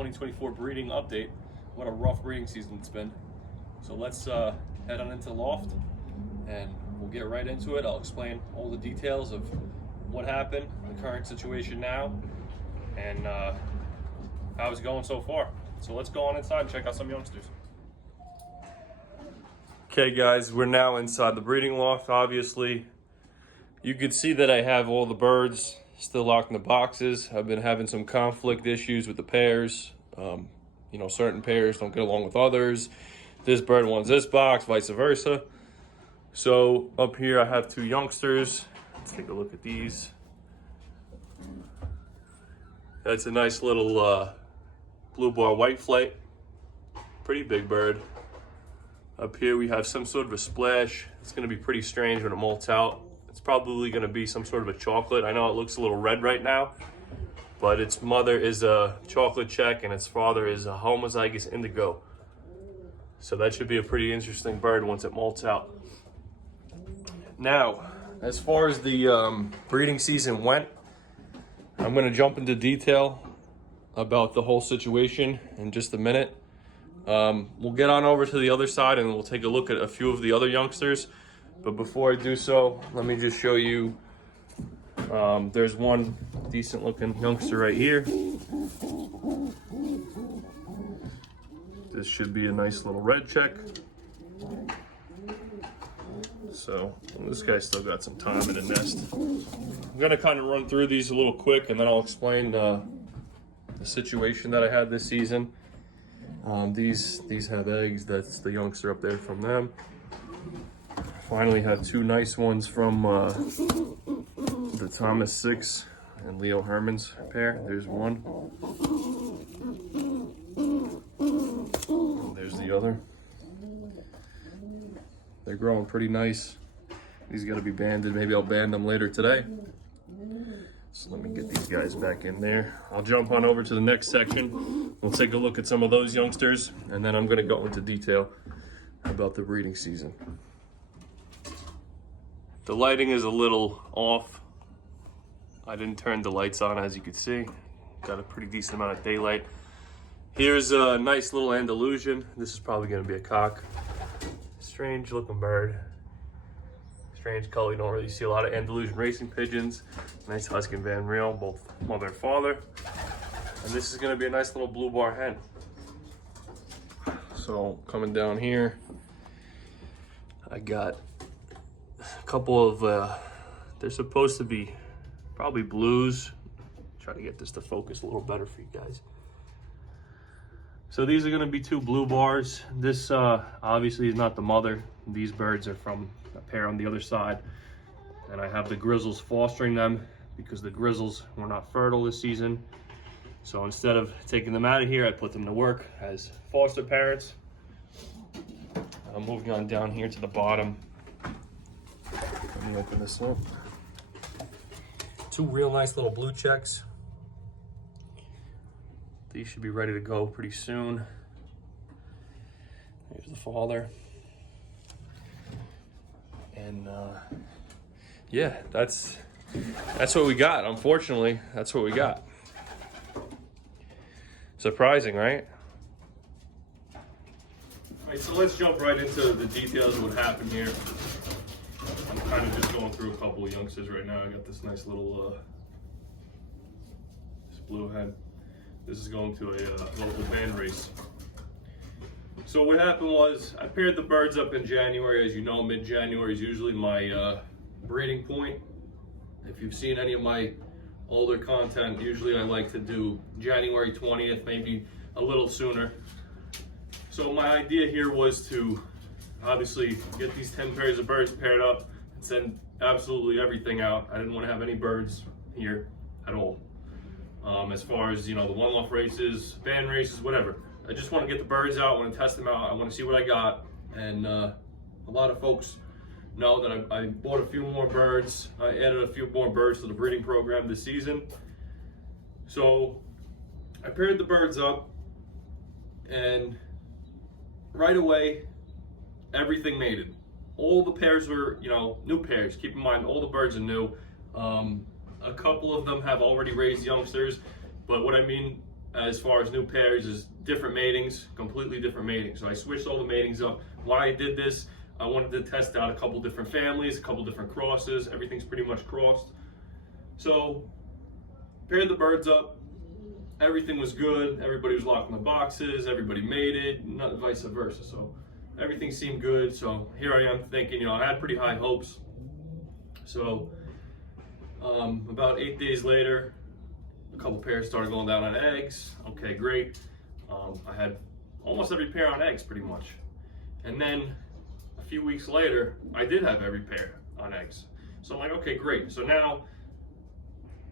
2024 breeding update. What a rough breeding season it's been. So let's head on into the loft and we'll get right into it. I'll explain all the details of what happened, the current situation now, and how it's going so far. So let's go on inside and check out some youngsters. Okay guys, we're now inside the breeding loft. Obviously, you can see that I have all the birds still locked in the boxes. I've been having some conflict issues with the pairs. You know, certain pairs don't get along with others. This bird wants this box, vice versa. So up here I have two youngsters. Let's take a look at these. That's a nice little blue bar white flight. Pretty big bird. Up here we have some sort of a splash. It's gonna be pretty strange when it molts out. It's probably gonna be some sort of a chocolate. I know it looks a little red right now, but its mother is a chocolate check and its father is a homozygous indigo. So that should be a pretty interesting bird once it molts out. Now, as far as the breeding season went, I'm gonna jump into detail about the whole situation in just a minute. We'll get on over to the other side and we'll take a look at a few of the other youngsters. But before I do so, let me just show you, there's one decent looking youngster right here. This should be a nice little red check. So this guy's still got some time in the nest. I'm gonna kind of run through these a little quick and then I'll explain the situation that I had this season. These have eggs. That's the youngster up there from them. Finally have two nice ones from the Thomas 6 and Leo Herman's pair. There's one. And there's the other. They're growing pretty nice. These gotta be banded. Maybe I'll band them later today. So let me get these guys back in there. I'll jump on over to the next section. We'll take a look at some of those youngsters, and then I'm gonna go into detail about the breeding season. The lighting is a little off. I didn't turn the lights on, as you can see. Got a pretty decent amount of daylight. Here's a nice little Andalusian. This is probably gonna be a cock. Strange looking bird. Strange color. You don't really see a lot of Andalusian racing pigeons. Nice Husky and Van Riel, both mother and father. And this is gonna be a nice little blue bar hen. So coming down here, I got a couple of, they're supposed to be probably blues. Try to get this to focus a little better for you guys. So these are gonna be two blue bars. This obviously is not the mother. These birds are from a pair on the other side. And I have the grizzles fostering them because the grizzles were not fertile this season. So instead of taking them out of here, I put them to work as foster parents. Moving on down here to the bottom. Let me open this up. Two real nice little blue checks. These should be ready to go pretty soon. Here's the father. And yeah, that's what we got. Unfortunately, that's what we got. Surprising, right? All right, so let's jump right into the details of what happened here. I'm kind of just going through a couple of youngsters right now. I got this nice little this blue hen. This is going to a local band race. So what happened was I paired the birds up in January. As you know, mid-January is usually my breeding point. If you've seen any of my older content, usually I like to do January 20th, maybe a little sooner. So my idea here was to obviously get these 10 pairs of birds paired up and send absolutely everything out. I didn't want to have any birds here at all. As far as, you know, the one-off races, band races, whatever. I just want to get the birds out, I want to test them out, I want to see what I got. And a lot of folks know that I bought a few more birds. I added a few more birds to the breeding program this season. So I paired the birds up and right away, everything mated. All the pairs were, you know, new pairs. Keep in mind, all the birds are new. A couple of them have already raised youngsters, but what I mean as far as new pairs is different matings, completely different matings. So I switched all the matings up. Why I did this, I wanted to test out a couple different families, a couple different crosses. Everything's pretty much crossed. So paired the birds up. Everything was good. Everybody was locking the boxes. Everybody mated, not vice versa. So everything seemed good. So here I am thinking, I had pretty high hopes. So about 8 days later, a couple pairs started going down on eggs. Okay, great. I had almost every pair on eggs pretty much. And then a few weeks later, I did have every pair on eggs. So I'm like, okay, great. So now,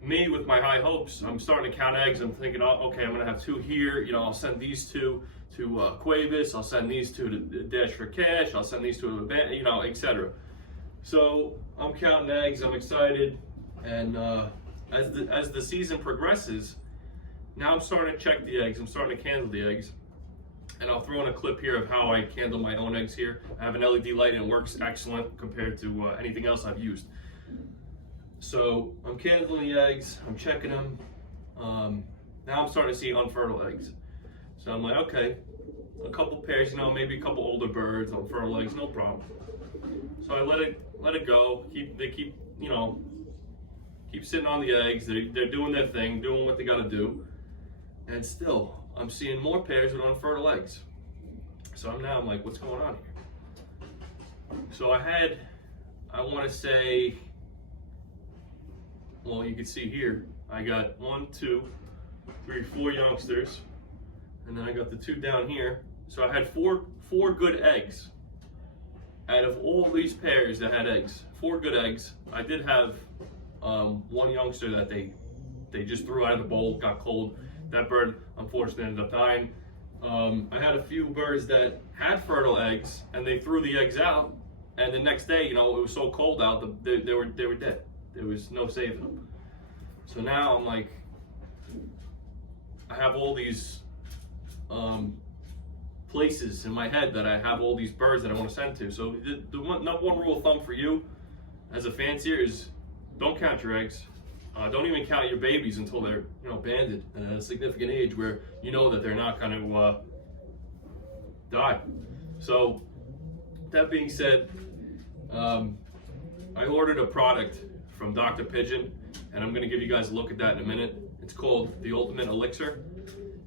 me with my high hopes, I'm starting to count eggs. I'm thinking, oh, okay, I'm gonna have 2 here. I'll send these 2 to Quavis. I'll send these 2 to Dash for Cash. I'll send these 2 to etc. So I'm counting eggs. I'm excited, and as the season progresses, now I'm starting to check the eggs. I'm starting to candle the eggs, and I'll throw in a clip here of how I candle my own eggs here. I have an LED light and it works excellent compared to anything else I've used. So I'm candling the eggs, I'm checking them. Now I'm starting to see unfertile eggs. So I'm like, okay, a couple pairs, maybe a couple older birds, unfertile eggs, no problem. So I let it go. They keep sitting on the eggs. They're doing their thing, doing what they got to do. And still, I'm seeing more pairs with unfertile eggs. So I'm like, what's going on here? So I want to say, well, you can see here, I got 1, 2, 3, 4 youngsters, and then I got the 2 down here. So I had four good eggs. Out of all these pairs that had eggs, 4 good eggs. I did have 1 youngster that they just threw out of the bowl, got cold. That bird unfortunately ended up dying. I had a few birds that had fertile eggs, and they threw the eggs out, and the next day, it was so cold out, they were dead. There was no saving them. So now I'm like, I have all these places in my head that I have all these birds that I want to send to. So the one rule of thumb for you as a fancier is don't count your eggs. Don't even count your babies until they're banded and at a significant age where you know that they're not going to die. So that being said, I ordered a product from Dr. Pigeon, and I'm going to give you guys a look at that in a minute. It's called the Ultimate Elixir,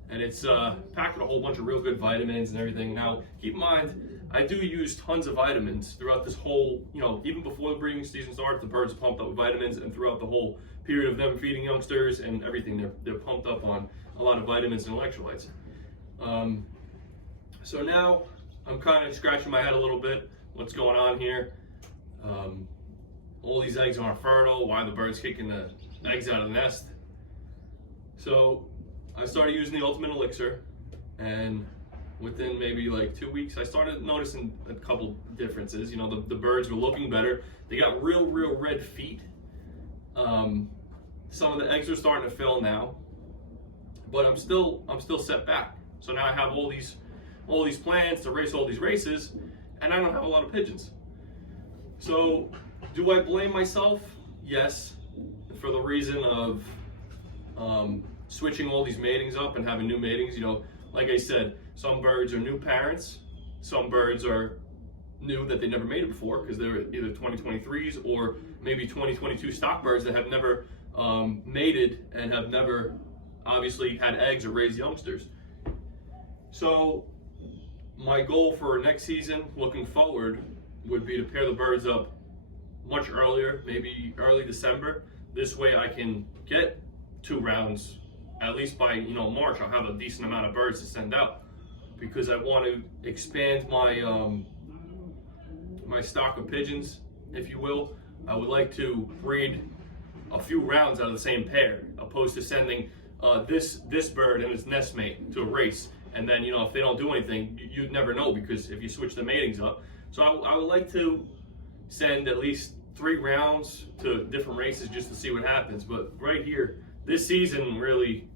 and it's packed with a whole bunch of real good vitamins and everything. Now, keep in mind, I do use tons of vitamins throughout this whole, even before the breeding season starts, the birds are pumped up with vitamins, and throughout the whole period of them feeding youngsters and everything, they're pumped up on a lot of vitamins and electrolytes. So now I'm kind of scratching my head a little bit. What's going on here? All these eggs aren't fertile. Why are the birds kicking the eggs out of the nest? So I started using the Ultimate Elixir, and within maybe like 2 weeks, I started noticing a couple differences. The birds were looking better. They got real red feet. Some of the eggs are starting to fill now, but I'm still set back. So now I have all these plans to race all these races, and I don't have a lot of pigeons. So do I blame myself? Yes, for the reason of switching all these matings up and having new matings. Like I said, some birds are new parents, some birds are new that they never mated before because they're either 2023s or maybe 2022 stock birds that have never mated and have never obviously had eggs or raised youngsters. So my goal for next season, looking forward, would be to pair the birds up much earlier, maybe early December. This way I can get 2 rounds, at least by March. I'll have a decent amount of birds to send out because I want to expand my my stock of pigeons, if you will. I would like to breed a few rounds out of the same pair, opposed to sending this bird and its nestmate to a race, and then if they don't do anything, you'd never know because if you switch the matings up. So I would like to send at least 3 rounds to different races just to see what happens. But right here, this season really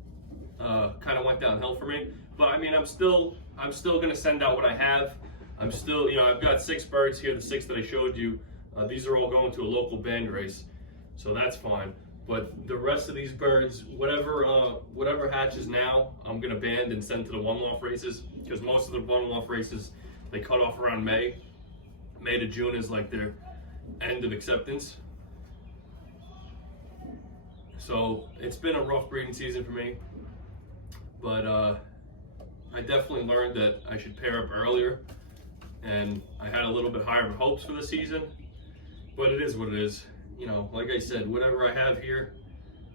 kind of went downhill for me. But I mean, I'm still gonna send out what I have. I'm still, I've got 6 birds here, the 6 that I showed you. These are all going to a local band race, so that's fine. But the rest of these birds, whatever hatches now, I'm gonna band and send to the one-off races, because most of the one-off races, they cut off around May. May to June is like their end of acceptance. So it's been a rough breeding season for me, but I definitely learned that I should pair up earlier, and I had a little bit higher hopes for the season, but it is what it is. You know, like I said, whatever I have here,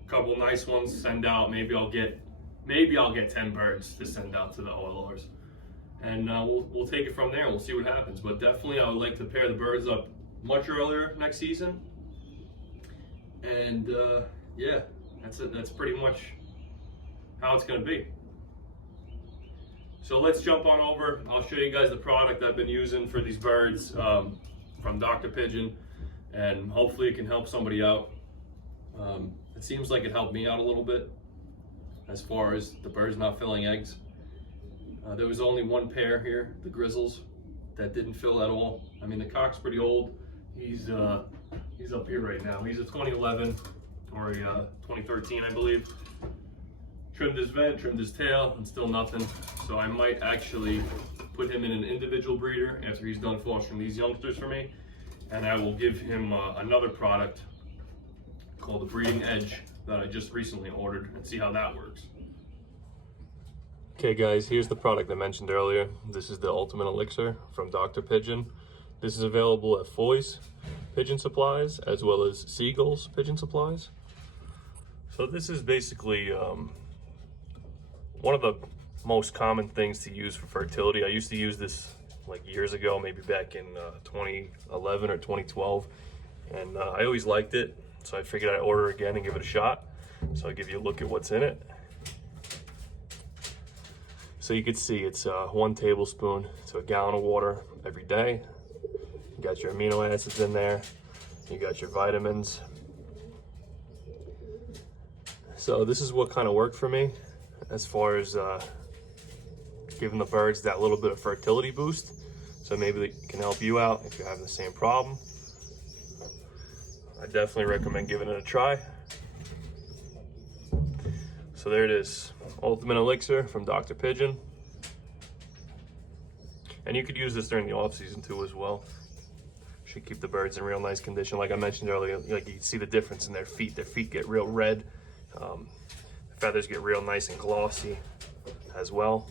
a couple nice ones, send out. Maybe I'll get 10 birds to send out to the OLRs, and we'll take it from there. We'll see what happens. But definitely, I would like to pair the birds up much earlier next season. And yeah, that's it. That's pretty much how it's gonna be. So let's jump on over. I'll show you guys the product I've been using for these birds from Dr. Pigeon, and hopefully it can help somebody out. It seems like it helped me out a little bit as far as the birds not filling eggs. There was only one pair here, the grizzles, that didn't fill at all. I mean, the cock's pretty old. He's up here right now. He's a 2011 or a 2013, I believe. Trimmed his vent, trimmed his tail, and still nothing. So I might actually put him in an individual breeder after he's done fostering these youngsters for me, and I will give him another product called the Breeding Edge that I just recently ordered, and see how that works. Okay guys, here's the product I mentioned earlier. This is the Ultimate Elixir from Dr. Pigeon. This is available at Foy's Pigeon Supplies as well as Seagull's Pigeon Supplies. So this is basically one of the most common things to use for fertility. I used to use this like years ago, maybe back in 2011 or 2012, and I always liked it, so I figured I'd order again and give it a shot. So I'll give you a look at what's in it. So you can see it's 1 tablespoon to a gallon of water every day. You got your amino acids in there, you got your vitamins. So this is what kind of worked for me as far as giving the birds that little bit of fertility boost. So maybe it can help you out if you're having the same problem. I definitely recommend giving it a try. So there it is, Ultimate Elixir from Dr. Pigeon. And you could use this during the off season too as well. Should keep the birds in real nice condition. Like I mentioned earlier, like you can see the difference in their feet. Their feet get real red. The feathers get real nice and glossy as well.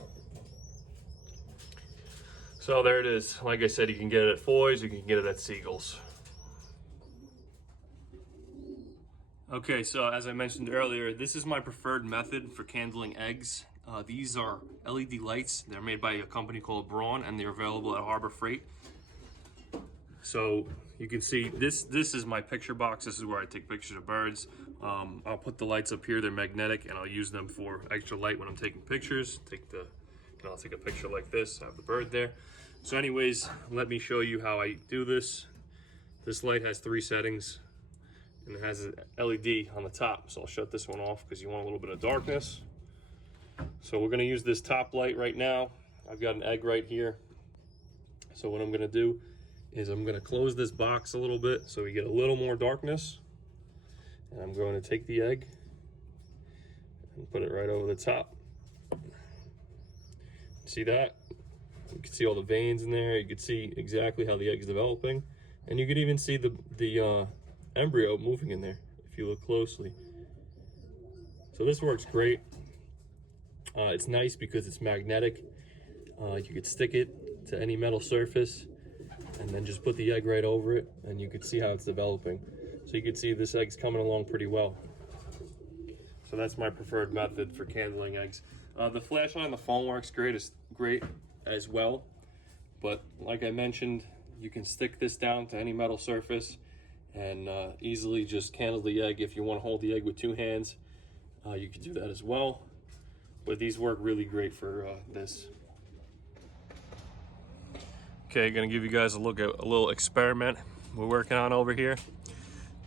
So there it is. Like I said, you can get it at Foy's, you can get it at Seagull's. Okay, so as I mentioned earlier, this is my preferred method for candling eggs. These are LED lights. They're made by a company called Braun, and they're available at Harbor Freight. So you can see this is my picture box. This is where I take pictures of birds. I'll put the lights up here. They're magnetic, and I'll use them for extra light when I'm taking pictures. I'll take a picture like this, have the bird there. So anyways, let me show you how I do this. This light has 3 settings, and it has an LED on the top. So I'll shut this one off because you want a little bit of darkness. So we're gonna use this top light right now. I've got an egg right here. So what I'm gonna do is I'm gonna close this box a little bit so we get a little more darkness. And I'm going to take the egg and put it right over the top. See that? You can see all the veins in there. You can see exactly how the egg is developing. And you can even see the embryo moving in there if you look closely. So this works great. It's nice because it's magnetic. You could stick it to any metal surface and then just put the egg right over it, and you could see how it's developing. So you can see this egg's coming along pretty well. So that's my preferred method for candling eggs. The flashlight on the phone works great as well, but like I mentioned, you can stick this down to any metal surface and easily just candle the egg. If you want to hold the egg with 2 hands, you can do that as well. But these work really great for this. Okay, gonna give you guys a look at a little experiment we're working on over here.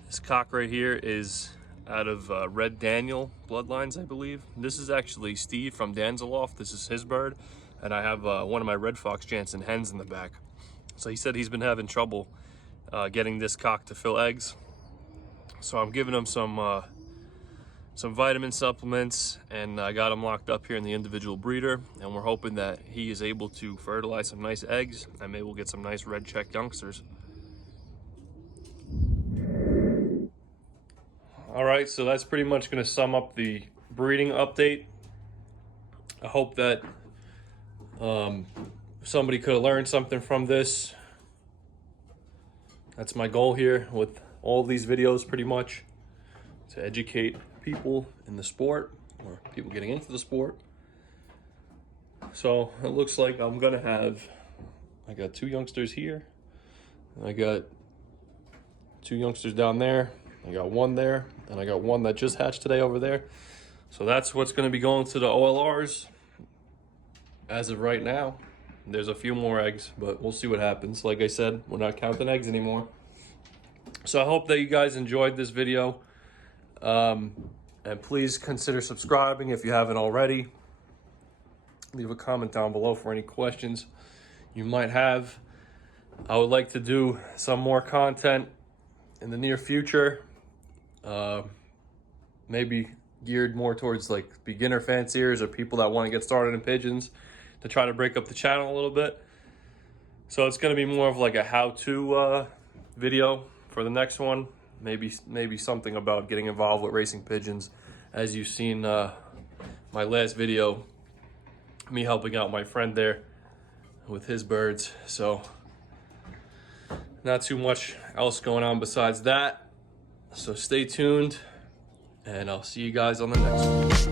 This cock right here is out of Red Daniel bloodlines, I believe. This is actually Steve from Danzeloff. This is his bird, and I have one of my Red Fox Jansen hens in the back. So he said he's been having trouble getting this cock to fill eggs. So I'm giving him some some vitamin supplements, and I got him locked up here in the individual breeder, and we're hoping that he is able to fertilize some nice eggs, and maybe we'll get some nice red check youngsters. All right, so that's pretty much going to sum up the breeding update. I hope that somebody could have learned something from this. That's my goal here with all these videos, pretty much, to educate people in the sport or people getting into the sport. So it looks like I'm gonna have, I got 2 youngsters here, I got 2 youngsters down there, I got 1 there, and I got 1 that just hatched today over there. So that's what's gonna be going to the OLRs as of right now. There's a few more eggs, but we'll see what happens. Like I said, we're not counting eggs anymore. So I hope that you guys enjoyed this video. And please consider subscribing if you haven't already. Leave a comment down below for any questions you might have. I would like to do some more content in the near future. Maybe geared more towards like beginner fanciers or people that want to get started in pigeons, to try to break up the channel a little bit. So it's going to be more of like a how-to video for the next one. Maybe something about getting involved with racing pigeons, as you've seen my last video, me helping out my friend there with his birds. So not too much else going on besides that. So stay tuned, and I'll see you guys on the next one.